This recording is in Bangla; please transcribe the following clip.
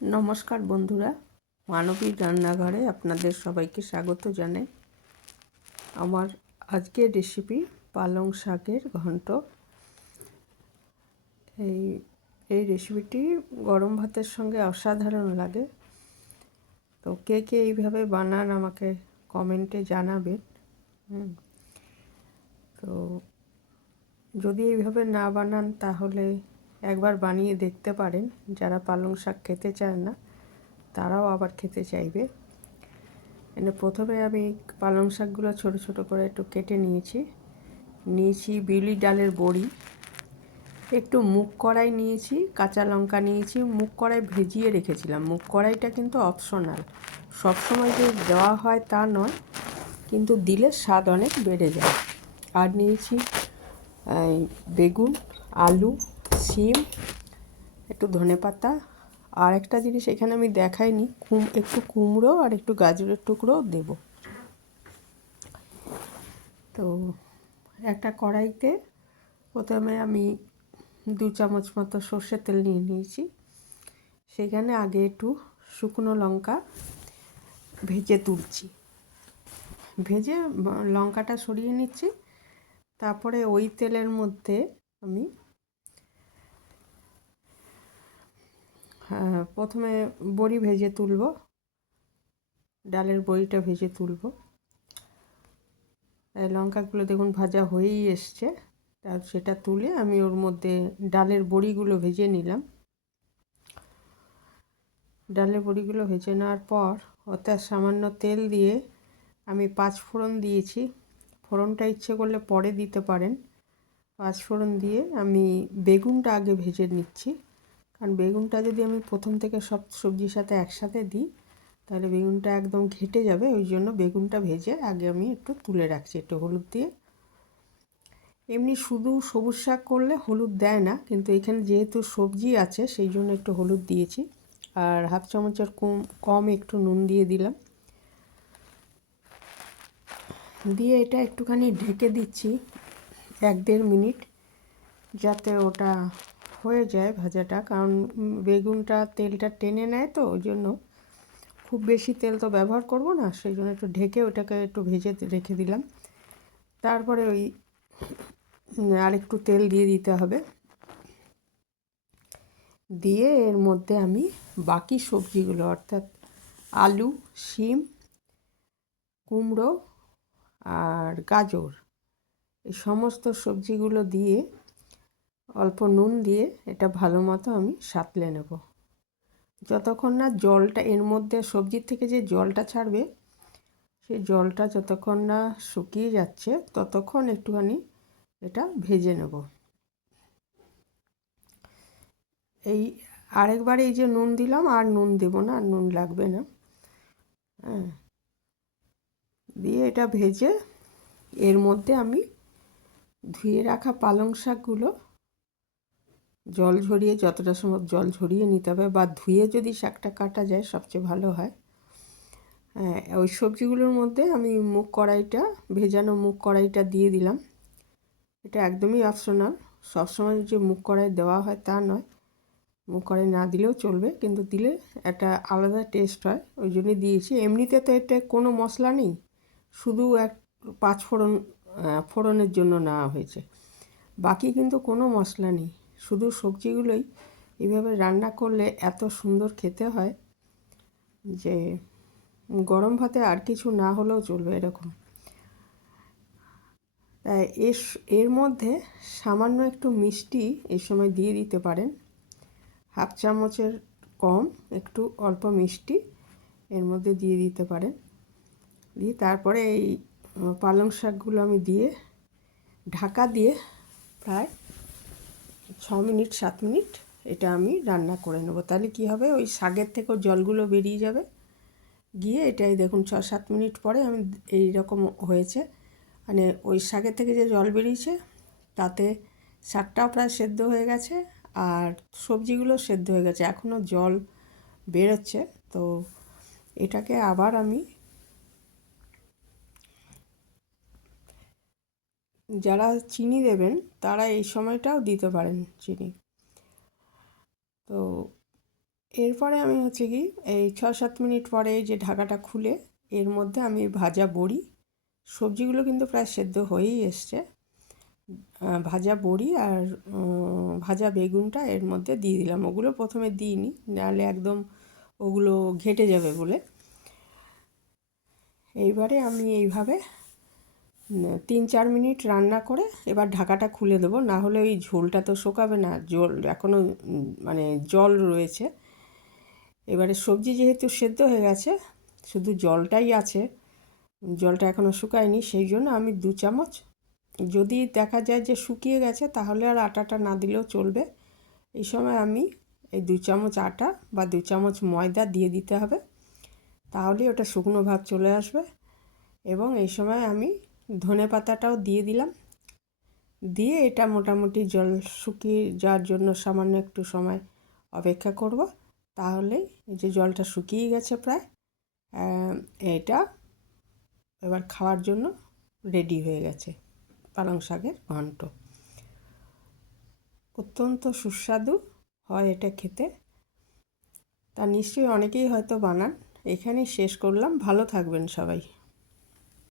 নমস্কার বন্ধুরা মানবী রান্নাঘরে আপনাদের সবাইকে স্বাগত জানাই। আমার আজকের রেসিপি পালং শাকের ঘন্ট। এই এই রেসিপিটি গরম ভাতের সঙ্গে অসাধারণ লাগে। তো কে কে এইভাবে বানান আমাকে কমেন্টে জানাবেন। তো যদি এইভাবে না বানান তাহলে একবার বানিয়ে দেখতে পারেন। যারা পালং শাক খেতে চান না, তারাও আবার খেতে চাইবে। এনে প্রথমে আমি পালং শাকগুলো ছোট ছোট করে একটু কেটে নিয়েছি। নিয়েছি বিউলি ডালের বড়ি। একটু মুগ কড়াই নিয়েছি, কাঁচা লঙ্কা নিয়েছি, মুগ কড়াই ভেজিয়ে রেখেছিলাম। মুগ কড়াইটা কিন্তু অপশনাল। সবসময় যে দেওয়া হয় তা নয়, কিন্তু দিলে স্বাদ অনেক বেড়ে যায়। আর নিয়েছি বেগুন, আলু শিম একটু ধনে পাতা, আর একটা জিনিস এখানে আমি দেখাইনি, কুম, একটু কুমড়ো আর একটু গাজরের টুকরো দেব। তো একটা কড়াইতে প্রথমে আমি দু চামচ মতো সর্ষের তেল নিয়ে নিয়েছি। সেখানে আগে একটু শুকনো লঙ্কা ভেজে তুলছি। ভেজে লঙ্কাটা সরিয়ে নিচ্ছি। তারপরে ওই তেলের মধ্যে আমি প্রথমে বড়ি ভেজে তুলব। ডালের বড়িটা ভেজে তুলব। লঙ্কাগুলো দেখুন ভাজা হয়েই এসছে। তার সেটা তুলে আমি ওর মধ্যে ডালের বড়িগুলো ভেজে নিলাম। ডালের বড়িগুলো ভেজে নেওয়ার পর ওতে সামান্য তেল দিয়ে আমি পাঁচ ফোড়ন দিয়েছি। ফোড়নটা ইচ্ছে করলে পরে দিতে পারেন। পাঁচ ফোড়ন দিয়ে আমি বেগুনটা আগে ভেজে নিচ্ছি। কারণ বেগুনটা যদি আমি প্রথম থেকে সব সবজির সাথে একসাথে দিই, তাহলে বেগুনটা একদম ঘেটে যাবে, ওই জন্য বেগুনটা ভেজে আগে আমি একটু তুলে রাখছি, একটু হলুদ দিয়ে। এমনি শুধু সবুজ শাক করলে হলুদ দেয় না, কিন্তু এখানে যেহেতু সবজি আছে, সেই জন্য একটু হলুদ দিয়েছি। আর হাফ চামচের কম কম একটু নুন দিয়ে দিলাম। দিয়ে এটা একটুখানি ঢেকে দিচ্ছি, এক দেড় মিনিট, যাতে ওটা হয়ে যায় ভাজাটা, কারণ বেগুনটা তেলটা টেনে নেয় তো, ওই জন্য খুব বেশি তেল তো ব্যবহার করব না, সেই জন্য একটু ঢেকে ওটাকে একটু ভেজে রেখে দিলাম। তারপরে ওই আরেকটু তেল দিয়ে দিতে হবে। দিয়ে এর মধ্যে আমি বাকি সবজিগুলো, অর্থাৎ আলু, শিম, কুমড়ো আর গাজর, এই সমস্ত সবজিগুলো দিয়ে অল্প নুন দিয়ে এটা ভালো মতো আমি সাঁতলে নেব। যতক্ষণ না জলটা, এর মধ্যে সবজির থেকে যে জলটা ছাড়বে, সেই জলটা যতক্ষণ না শুকিয়ে যাচ্ছে, ততক্ষণ একটুখানি এটা ভেজে নেব। এই আরেকবার এই যে নুন দিলাম, আর নুন দেব না, আর নুন লাগবে না। হ্যাঁ দিয়ে এটা ভেজে এর মধ্যে আমি ধুয়ে রাখা পালং শাকগুলো জল ঝরিয়ে যতটা সম্ভব জল ঝরিয়ে নিতে হবে বা ধুয়ে যদি শাকটা কাটা যায় সবচেয়ে ভালো হয়। হ্যাঁ ওই সবজিগুলোর মধ্যে আমি মুগ কড়াইটা, ভেজানো মুগ কড়াইটা দিয়ে দিলাম। এটা একদমই অপশনাল সবসময় যে মুগ কড়াই দেওয়া হয় তা নয়। মুগ কড়াই না দিলেও চলবে, কিন্তু দিলে একটা আলাদা টেস্ট হয়, ওই জন্যই দিয়েছি। এমনিতে তো এটা কোনো মশলা নেই, শুধু এক পাঁচ ফোড়ন ফোড়নের জন্য নেওয়া হয়েছে। বাকি কিন্তু কোনো মশলা নেই। শুধু সবজিগুলোই এইভাবে রান্না করলে এত সুন্দর খেতে হয় যে গরম ভাতে আর কিছু না হলেও চলবে এরকম। তাই এর এর মধ্যে সামান্য একটু মিষ্টি এই সময় দিয়ে দিতে পারেন। হাফ চামচের কম একটু অল্প মিষ্টি এর মধ্যে দিয়ে দিতে পারেন। দিয়ে তারপরে এই পালং শাকগুলো আমি দিয়ে ঢাকা দিয়ে প্রায় ছ মিনিট, সাত মিনিট এটা আমি রান্না করে নেব। তাহলে কী হবে? ওই শাকের থেকেও জলগুলো বেরিয়ে যাবে। গিয়ে এটাই দেখুন, ছ সাত মিনিট পরে আমি এই রকম হয়েছে। মানে ওই শাকের থেকে যে জল বেরিয়েছে, তাতে শাকটাও প্রায় সেদ্ধ হয়ে গেছে আর সবজিগুলো সেদ্ধ হয়ে গেছে। এখনও জল বেরোচ্ছে। তো এটাকে আবার আমি যারা চিনি দেবেন, তারা এই সময়টাও দিতে পারেন চিনি। তো এরপরে আমি হচ্ছে কি, এই ছ সাত মিনিট পরে যে ঢাকাটা খুলে, এর মধ্যে আমি ভাজা বড়ি। সবজিগুলো কিন্তু প্রায় সেদ্ধ হয়েই এসছে। ভাজা বড়ি আর ভাজা বেগুনটা এর মধ্যে দিয়ে দিলাম। ওগুলো প্রথমে দিইনি, নাহলে একদম ওগুলো ঘেটে যাবে বলে। এইবারে আমি এইভাবে তিন চার মিনিট রান্না করে এবার ঢাকাটা খুলে দেবো। না হলে ওই ঝোলটা তো শোকাবে না। জল এখনও মানে জল রয়েছে। এবারে সবজি যেহেতু সেদ্ধ হয়ে গেছে, শুধু জলটাই আছে। জলটা এখনও শুকায়নি, সেই জন্য আমি দু চামচ। যদি দেখা যায় যে শুকিয়ে গেছে, তাহলে আর আটাটা না দিলেও চলবে। এই সময় আমি এই দু চামচ আটা বা দু চামচ ময়দা দিয়ে দিতে হবে। তাহলে ওটা শুকনো ভাব চলে আসবে। এবং এই সময় আমি ধনে পাতাটাও দিয়ে দিলাম। দিয়ে এটা মোটামুটি জল শুকিয়ে যাওয়ার জন্য সামান্য একটু সময় অপেক্ষা করব। তাহলে যে জলটা শুকিয়ে গেছে প্রায় এটা এবার খাওয়ার জন্য রেডি হয়ে গেছে পালং শাকের ঘন্ট। অত্যন্ত সুস্বাদু হয় এটা খেতে। তা নিশ্চয়ই অনেকেই হয়তো বানান। এখানেই শেষ করলাম। ভালো থাকবেন সবাই।